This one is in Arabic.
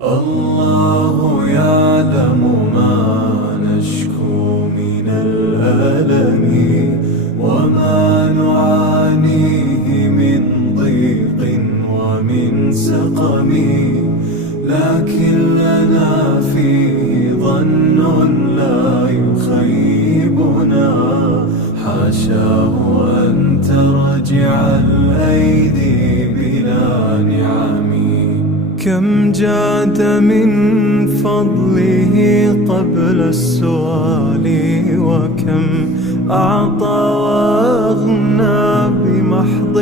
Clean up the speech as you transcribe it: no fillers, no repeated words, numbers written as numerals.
الله يعلم ما نشكو من الألم وما نعانيه من ضيق ومن سقم، لكن لنا فيه ظن لا يخيبنا، حاشاه أن ترجع الأيدي بلا نعم. كم جاد من فضله قبل السؤال، وكم أعطى وأغنى بمحض